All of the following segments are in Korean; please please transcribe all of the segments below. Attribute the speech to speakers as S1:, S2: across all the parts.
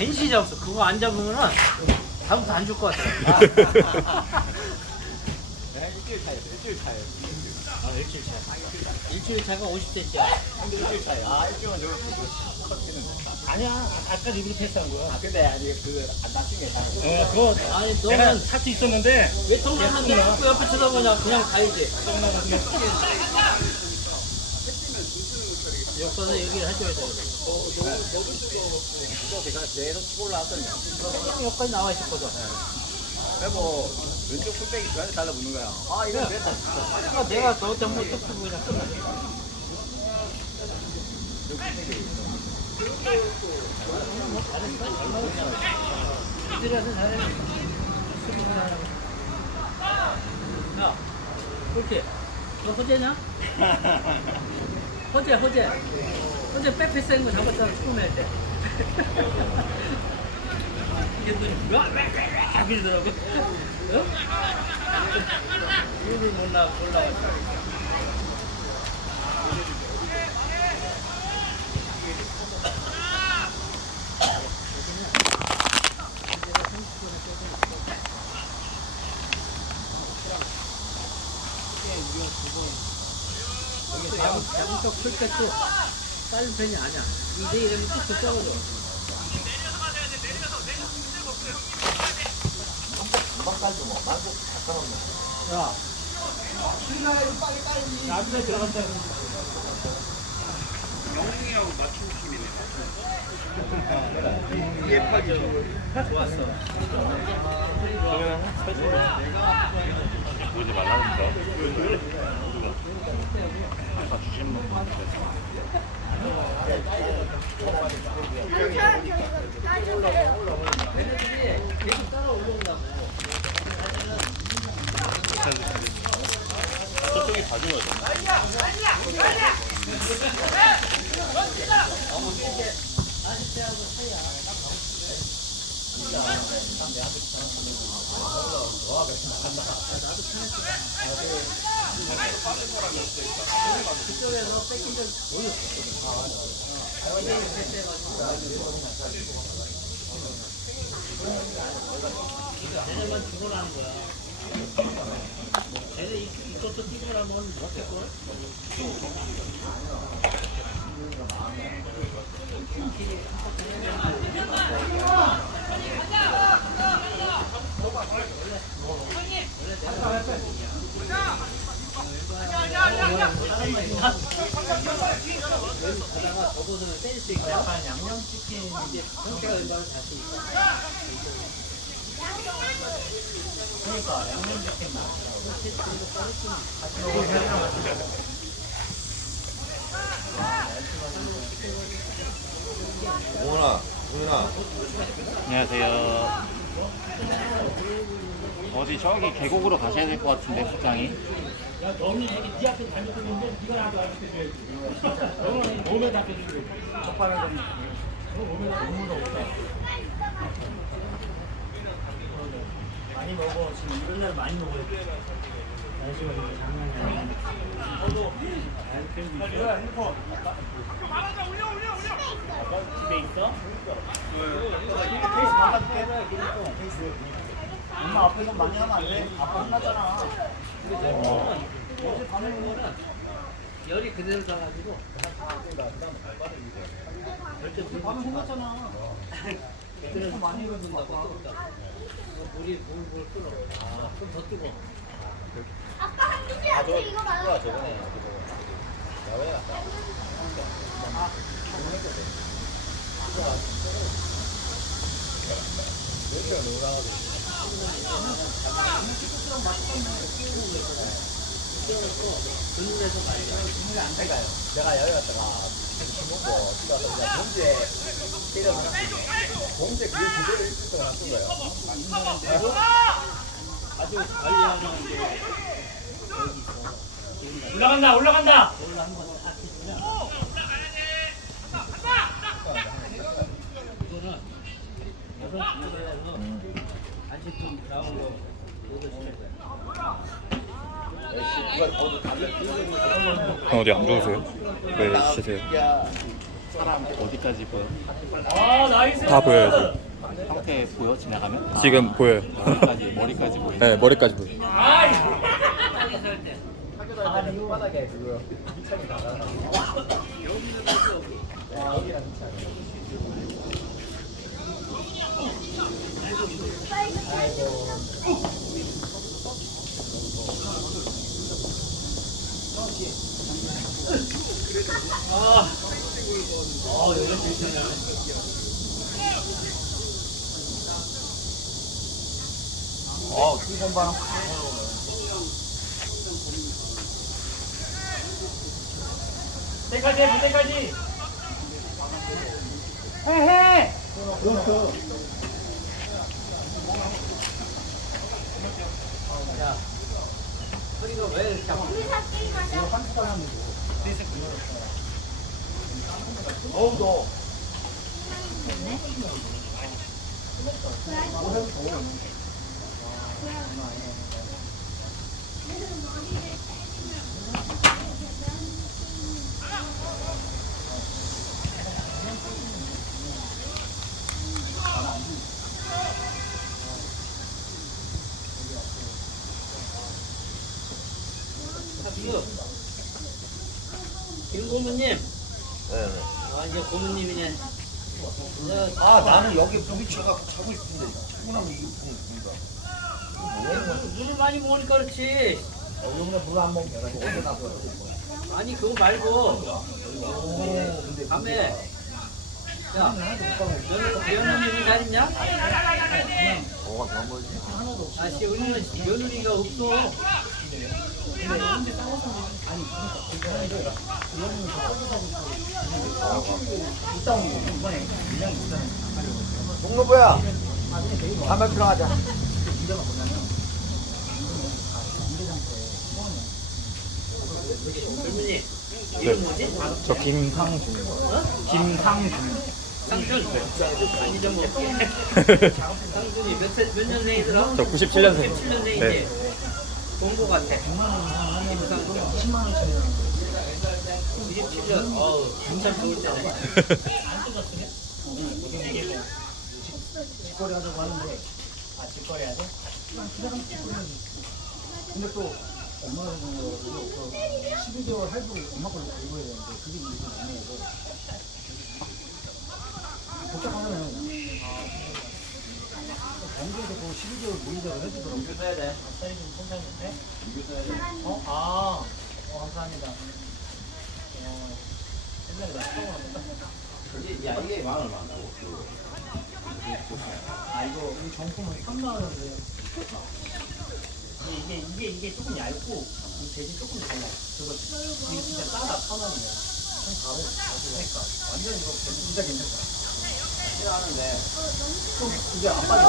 S1: 벤시 잡았어. 그거 안 잡으면은 다음부터 안 줄 것 같아.
S2: 네, 일주일 차이, 일주일 차이.
S1: 아, 일주일 차. 일주일 차가 50대째야.
S2: 근데 일주일 차이. 아, 일주일은 여기 커트는.
S1: 아니야. 아까 리뷰 패스한 거야.
S2: 아, 근데 아니 그 나중에 다.
S3: 어, 그거
S1: 아니,
S3: 내가
S1: 너는
S3: 차트 있었는데
S1: 왜 통장한데 자꾸 옆에 쳐다보냐. 그냥 가야지. 여기서 얘기를 해줘야 돼.
S2: 또 제가 계속 치고 올라왔거든요.
S1: 여기까지 나와 있었거든.
S2: 그리고 왼쪽 풀백이 저한테 달라붙는 거야. 아, 이거 됐다.
S1: 그러니까 내가 너 때문에 뚝뚝 그냥 끝났어. 이들이라서 잘했어. 수비 잘하고. 야, 그렇지. 너 허재냐? 허재, 허재. 허재 백패 센거 잡았잖아, 처음에 때. 얘들이 와, 와, 와, 와, 이러더라고. 어? 룰을 몰라, 몰라가지고. 양쪽 풀 때도 빠른 편이 아니야. 이제 이러면 뚝뚝 떨어져.
S2: 금방까지 뭐, 다 떨었네.
S1: 야. 나중에 들어갔다. 좋았어.
S4: 그러지 말라니까. 아까 주신 분
S1: 얘네들이 계속 따라 올라온 다고.
S4: 저쪽이 봐줘야 돼.
S1: 그쪽에서 뺏긴 적 쟤네만 죽어라는 거야. 쟤네 이- 이것도 뛰고라면 못할걸? 저거는 때릴 수 있고 약간 양념치킨 이제 형태가 왼발을 다시 그러니까 양념치킨 맛 이렇게 같이
S2: 오나, 우나.
S4: 안녕하세요. 어디 저기 계곡으로 가셔야 될 것 같은데 식당이.
S3: 야 너는 여기 네 앞에 잘못했는데 네가 나한테 알려줘야지. 너는 몸에 닦여주고. 적반을 좀너 몸에 너무 없다. 많이 먹어. 지금 이런 날 많이 먹어야 돼. 날씨가 장난이 아니야. 야 핸드폰 집에 있어? 케이스 바꿔줄게 케이스 엄마 앞에서 많이 하면 안 돼? 아빠 혼나잖아
S1: 열이 그대로 나가지고
S3: 밥은 혼났잖아
S1: 그대로 많이 익어준다고 뜨겁다 물이 물물 끓어 좀더 뜨거
S5: 아빠 한국이한테 이거 말로
S2: 저번에 야외 갔다.
S1: 그늘에서 말려
S2: 내가 야외 갔다가 술 먹고 집에 와서 그냥 범죄 때려서 범죄 그 그대로 있을 동안 한 거예요.
S1: 아주 관리하는 게
S3: 올라간다 올라간다
S1: 올라 한번다 해주면 이거는 여섯 시에서 시에
S4: 어디 안 좋으세요? 왜 쉬세요?
S2: 야,
S4: 사람 어디까지 보여?
S6: 다 보여요.
S4: 형태 보여? 지나가면? 아,
S6: 지금 보여요.
S4: 머리까지 머리까지 보여.
S6: 네, 머리까지 보여요.
S3: 어
S2: 어, 킹선방.
S3: 때까지 해 때까지
S1: 야, 허리가 왜 이렇게 아파?
S2: 어우, 너.
S1: 김 고모님.
S2: 네네.
S1: 아, 이제 고모님이네. 저,
S2: 아, 나는 여기 부딪혀가 자고 싶은데. 자고 나면 이게 보니까.
S1: 물을 많이 먹으니까 그렇지.
S2: 여기보다 번 내가 어디 가서
S1: 아니, 그거 말고. 밤에. 야, 며느리는 잘 있냐?
S2: 뭐가 거지?
S1: 아씨, 우리는 며느리가 없어.
S2: 동로보야 담배 피러 가자.
S1: 젊은이. 이름 뭐지?
S6: 저 김상준. 김상준.
S1: 상준. 아니, 좀. 상준이 몇, 년생이더라?
S6: 저 97년생.
S1: 97년생이지?
S6: 네.
S1: 동고 같아. 김상준. 97년. 어우, 한참 좋을 때네.
S3: 직거래 하자고 하는데 아 직거래 하자? 근데 또 엄마가 그 12개월 할부를 엄마 걸로 긁어야 되는데 그게 이제 안 복잡하잖아요 경기에서 그 12개월 무이자를 해주더라고요
S1: 이거 써야 돼.
S3: 사이즈 좀 괜찮은데? 어? 아, 어, 감사합니다. 어, 옛날에 나 처음 왔다.
S2: 야 이게 만 얼마 안 나고.
S3: 아, 이거, 이 정품은 3만 원인데. 이게, 이게, 이게 조금 얇고, 이 재질 조금 달라. 그거, 이게 진짜 싸다, 1,000원이야. 한 바로, 그러니까. 완전 이거 진짜 괜찮다.
S2: 싫어하는데
S3: 이게 안 빠져.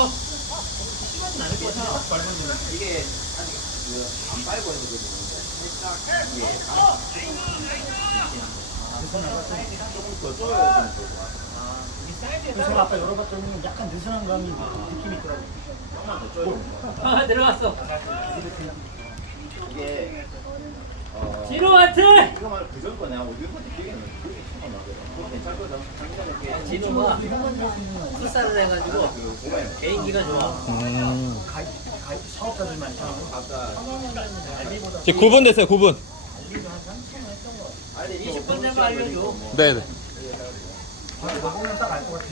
S3: 어! 심하진 않을 것 같아. 딱 밟아주면.
S2: 이게 아직 그안 빨고 있는 게 살짝 이게 조금 더 쪼여야 되는 거
S3: 제가 아까 열어봤더니 약간 느슨한 감이 느낌이 있더라고요.
S2: 조금만 더 쪼여.
S1: 아, 들어갔어.
S2: 이게 어
S1: 진호 하트!
S2: 이거 말고 그전 거 내가 어디서 기억이 그렇게 처음 나거든. 그거 괜찮 거든. 작년에 게
S1: 진호가 풋살을 해가지고
S2: 그 봄에
S1: 개인기가 좋아.
S6: 음.
S3: 가입, 가입 사업자들만 있잖아요.
S2: 아까
S6: 지금 9분 됐어요, 9분.
S2: 알리
S1: 20분 되면 알려줘.
S6: 네네.
S3: 근데 먹으면 딱알 것 같아.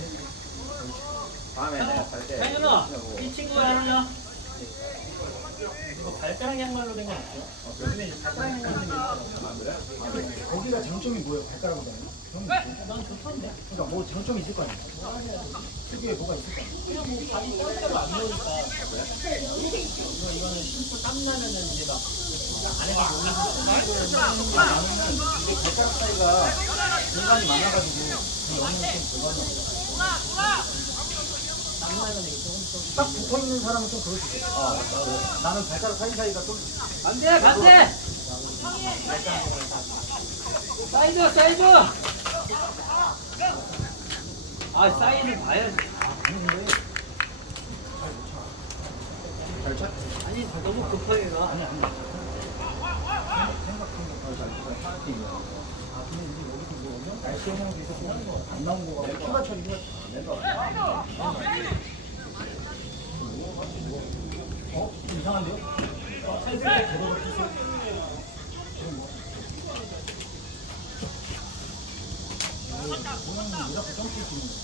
S2: 밤에 내가 살때
S1: 장현아, 이 친구가 하느냐?
S3: 발가락 양말로 된 건 없죠? 요즘에 발가락 양말 좀 있더라고. 거기가 장점이 뭐예요? 거? 형님, 난 좋던데. 그러니까 뭐 장점이 있을 거 아니야? 특유의 뭐가 있을 거 아니야? 그냥 뭐 발이 떨대로 안 나오니까. 이거 이거는 신고 땀 나면은 이제 막 땀나는 나면은 이게 발가락 사이가 공간이 많아가지고 이 영향이 좀 들어가는 땀 나면 이게 조금 딱 붙어 있는 사람은 좀 그럴 수 있어. 아, 나는 발가락 사이 사이가 좀
S1: 반대, 반대! 사이드, 사이드! 아, 사이드 봐야지.
S2: 잘 쳤.
S1: 아니, 너무 급하게 가.
S3: 아니 아니. 아뭐 날씨 영향도 있었고 안 나온 거 같고 휴가 처리 휴가 어? 좀 이상한데요? 어, 살짝 모양이 왜 자꾸 점프 뛰는 거야?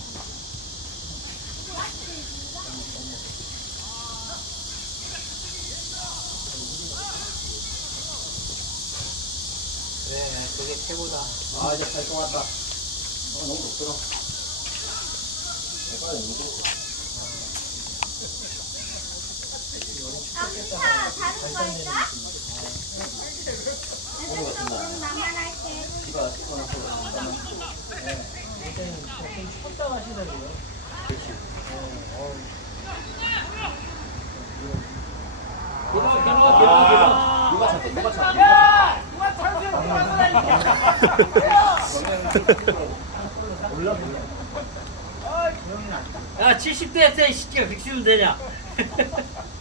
S1: 그래, 그게 최고다.
S2: 아 이제 갈 것 같다. 어 너무 덥더라. 빨리 누
S3: 몰라.
S1: 야, 70대 했어, 이 새끼가 그렇게 치면 되냐?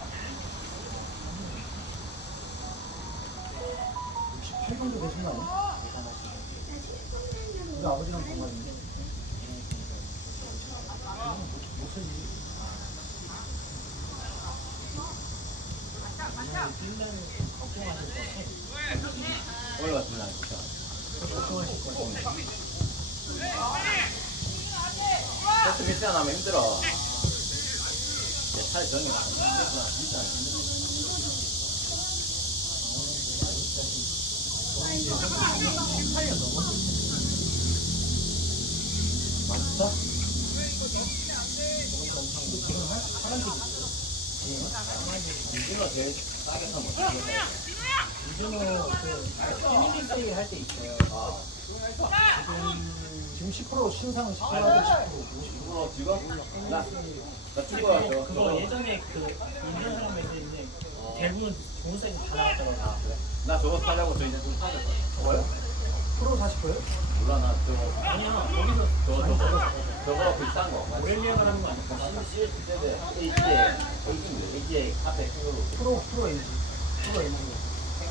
S3: 7 정도 되시나요? 우리 아버지랑 동갑인데. 못 쓰지.
S2: 오늘 같은 날 진짜.
S3: 걱정하실 거예요.
S2: 패스 미스 안 하면 힘들어. 내 차에 정이 나 진짜 힘들어.
S3: 파란색
S2: 이거 제일 싸게 어떻게 해?
S3: 요즘은 그 피니믹스에 할때 있어요.
S2: 아,
S3: 지금 10% 신상은 10%하고 10% 50%.
S2: 이거 지금? 나, 나 축구야, 저.
S3: 그거 예전에 그 인디언 사람 매들인데 대부분 좋은 사이즈 다 나왔더라고.
S2: 아, 그래? 나 저거 사려고 저 이제 좀 사야 될 거야.
S3: 저거요? 프로 사실 거예요?
S2: 몰라, 나 저거.
S3: 아니야 거기서
S2: 저거, 저거. 저거 비싼 거.
S3: 오렐리아가 하는 거 아니야?
S2: CS 세대, HJ, HJ 앞에 그
S3: 프로 프로 에이지 프로 에이지.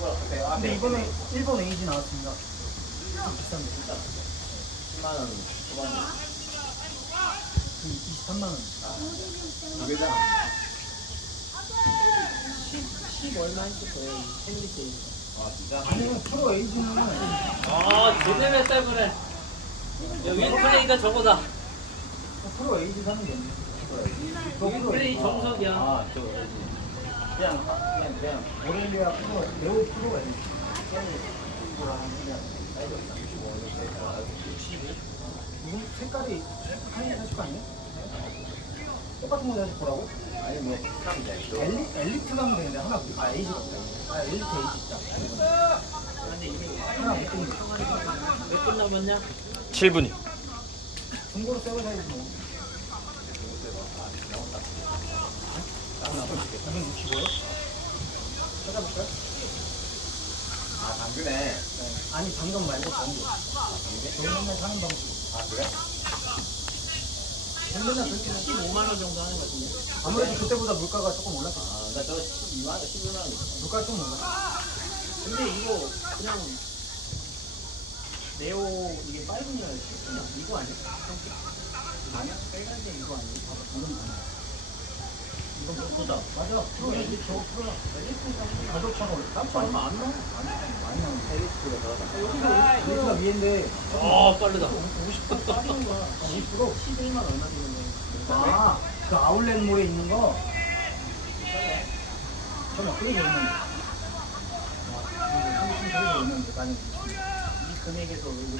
S2: 앞에 앞에.
S3: 근데 이번에 일본 에이지 나왔습니다. 좀 비싼데.
S2: 10만 원 초반이
S3: 그 23만 원.
S2: 두 개잖아.
S3: 10 얼마 샌드위치.
S2: 아,
S3: 프로 에이지는
S1: 아, 제대로 했다, 이번에. 야, 윈플레이가 저거다.
S3: 프로 에이지 사는 게 없네.
S1: 윈플레이. 정석이야.
S2: 아, 저거 알지. 그냥, 그냥, 그냥.
S3: 오렐리아 프로 네오 프로 에이지. 이건 색깔이 하얀 거 아니야? 똑같은 거 사실 거라고?
S2: 아니, 뭐, 돼. 저.
S3: 엘리, 엘리트라면 되는데 하나 못- 아 에이지가 없다. 아 엘리트 에이지 있다. 하나 못 뜨는 거.
S1: 몇 분 남았냐?
S6: 7분이.
S3: 중고로 새거 사야지 뭐. 265요? 찾아볼까요?
S2: 아, 당근에.
S3: 네. 아니 방금 말고 방금. 저 맨날 사는 방식.
S2: 아, 그래?
S3: 저 맨날 그렇게
S1: 15만 원 정도 하는 거 같은데.
S3: 아무래도 그때보다 물가가 조금 올랐어.
S2: 아, 나 저거 12만 원, 11만 원 있어.
S3: 물가 좀 올랐어.
S1: 근데 이거 그냥 네오 이게 빨간이라 했어. 이거 아니야? 아니야? 빨간색 이거 아니야?
S3: 이건 복수다. 맞아. 가족 차가 땀
S1: 얼마 안 나?
S3: 많이 나.
S2: 페리스가 들어가.
S3: 여기가 위인데.
S1: 아 빠르다.
S3: 50분 빠르는 거야. 20%
S1: 11만 얼마 되는 거
S3: 아, 그 아울렛몰에 있는 거. 잠깐 그게 있는 거. 나는
S1: 이 금액에서
S3: 50%.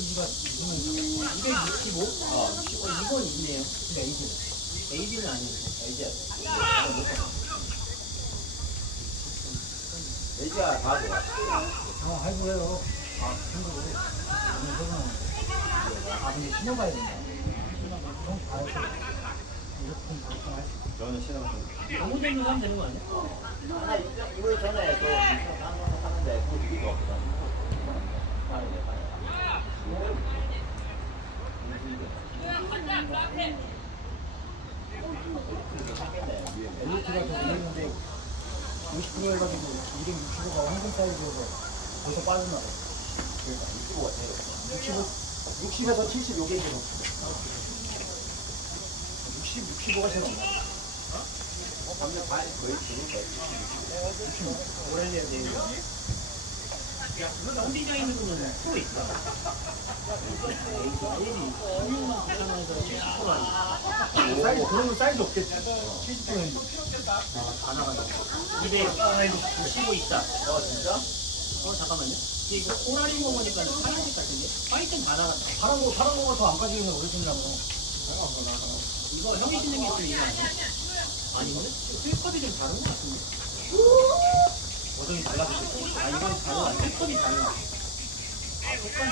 S3: 있으면
S1: 265? 어 이건 있네요
S3: 근데 에이지.
S1: 에이지는 아니고
S2: 애기야 다 좋아.
S3: 형 할부해요. 아, 친구로. 오늘 퇴근하는데. 아, 근데 신경 봐야 된다. 형 봐야 돼.
S2: 저는 신경
S7: 아무 정도 하면 되는 거 아니야?
S2: 하나 이거 전에 또 하는데 그거 이게 없거든. 아, 이제
S3: 엘리트가 더 올리는데 50% 해가지고 265가 황금 사이즈여서 벌써.
S2: 65가 제일
S3: 65, 60에서 70 요게 이제 60, 65가 제일 많아.
S2: 완전 반 거의 들어올 거야.
S7: 오래돼야 돼. 야, 그거 홈디자인으로는 프로 있다. AD 16만 9천 원에서 70% 아니야.
S3: 사이즈, 그런 건 사이즈 없겠지. 70%는.
S7: 다 나간다. 295 있다.
S2: 어, 진짜?
S7: 어, 잠깐만요. 이게 이거 거
S3: 거, 빠지면 오래 신라고.
S7: 이거 형이 신는 게좀 이거 아니야? 아니거든? 필컵이 좀 다른 것 같은데. 버전이 달라졌어. 아, 이건 다르다. 필컵이 달라. 아, 똑같네?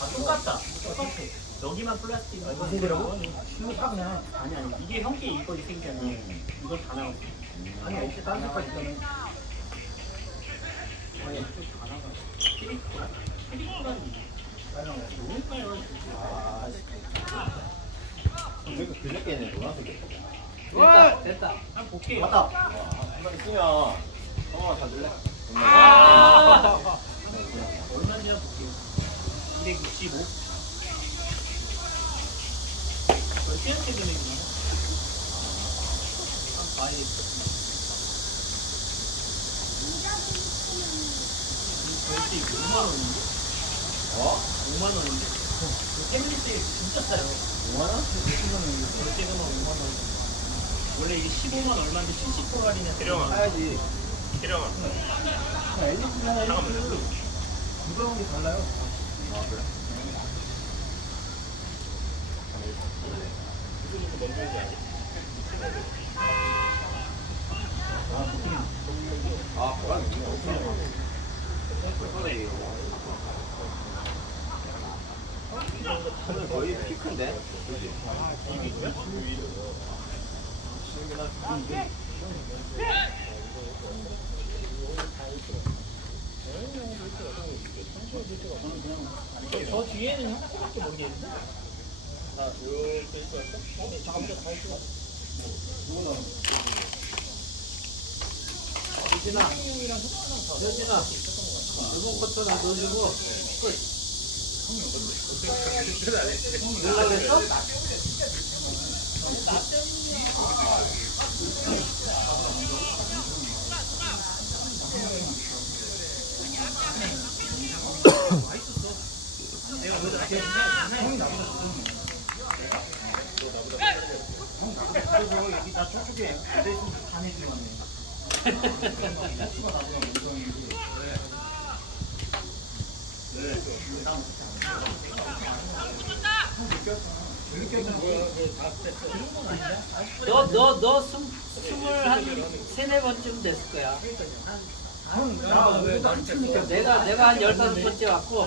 S7: 아, 똑같다. 똑같아. 여기만 플라스틱. 아, 이거?
S3: 이거 다 그냥.
S7: 아니, 아니. 이게 형께 이거지 생겼잖아. 이건 다 나갔어.
S3: 아니, 없이 다른 색깔 있다면.
S7: 아니,
S3: 거.
S7: 너무 빨라.
S2: 그러니까 그저께는 노란색이었거든.
S7: 됐다, 됐다. 한번 볼게요.
S2: 맞다. 한번 있으면 성화가 사줄래?
S7: 아! 한번 볼게요. 265. 몇 개한테 금액이나? 한번 봐야겠다. 벌써 이거 5만 원인데?
S2: 어?
S7: 5만 원인데? 그 패밀리 세일 진짜 싸요.
S2: 5만 원?
S7: 결제 금액 5만 원. 원래 이게 15만 얼마인데 70% 할인해.
S2: 대령아. 사야지.
S3: 그냥 무거운 게 달라요.
S2: 아? 아, 거의 피크인데? 그지?
S7: 저 뒤에는 형 거밖에 모르겠는데?
S1: 유진아, 유진아, 리모컨 하나 넣어주고, 끝. 연락 했어?
S3: 그래서 여기 나 저쪽에 앉아 있으면 반 해주면 네 수가 나보다 무서운지.
S1: 너, 너, 너 스물 한 세네 번쯤 됐을 거야.
S3: 치니까
S1: 내가, 내가 한 열다섯 번째 왔고,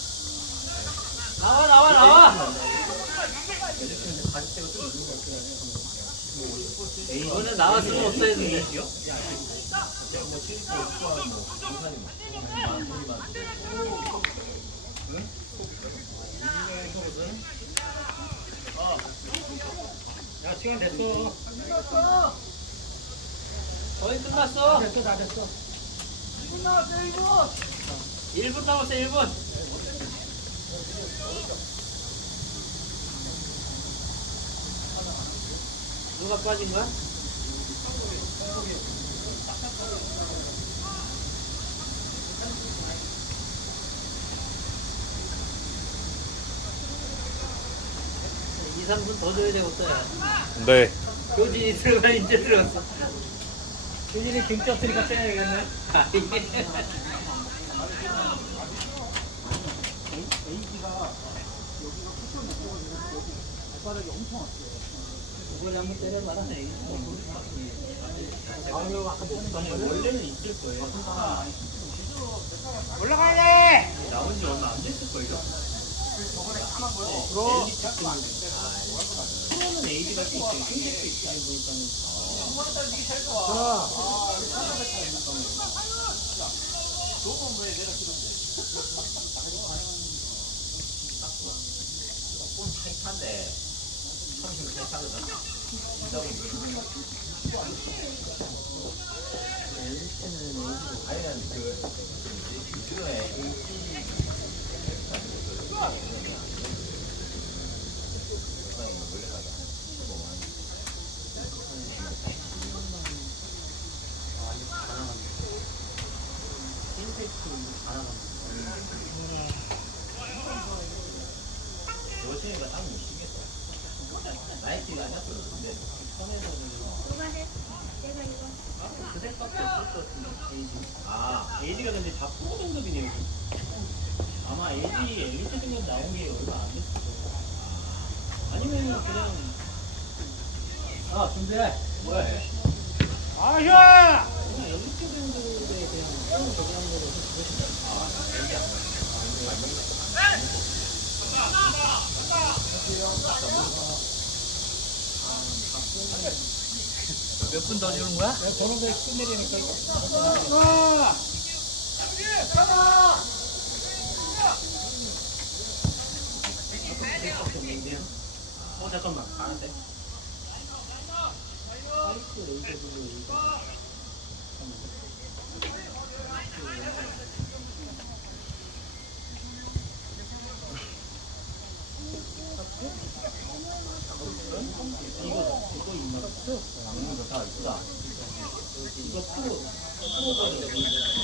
S1: 나와, 나와, 나와! 이거는 나왔으면 없어야 돼.
S7: 야, 시간 됐어.
S1: 거의 끝났어.
S3: 됐어, 다 됐어.
S1: 1분 남았어, 1분. 누가 빠진 거야?
S3: 이 3분 더 줘야 되겠다.
S4: 네.
S3: 교진이 들어가 이제 들어갔어. 교진이 경찰 들이 갔어야 되겠네. 아, 예. 이게. 이번에 한번 때려봐라.
S7: 원래는 있을 거예요.
S8: 올라가야
S7: 나온 지 얼마 안 됐을 거예요.
S8: 그럼.
S7: 프로는 AD가 또 있고 흰색도 있고 보니까는
S2: 타이탄데. 삼십 타이탄이다. 아니면 그 요즘에 요즘에가 딱 미치겠어. 나이키가 아니었어. 근데
S9: 누가 해? 내가 이거.
S7: 그색밖에 없을 것 같은데 AD.
S2: 아
S7: AD가 근데 다 프로 등급이네요. 아마 AD 엘리트 등급 나온 게 얼마 안 됐을 거예요. 아니면 그냥
S3: 아, 준비해.
S2: 뭐야?
S7: 거로
S3: 몇분 더 주는 거야?
S7: 저런데 끝내리니까
S8: 아!
S7: 어 잠깐만 가는데 사 이거 있나?
S2: 이거 다 있다.
S7: 이거 프로 프로가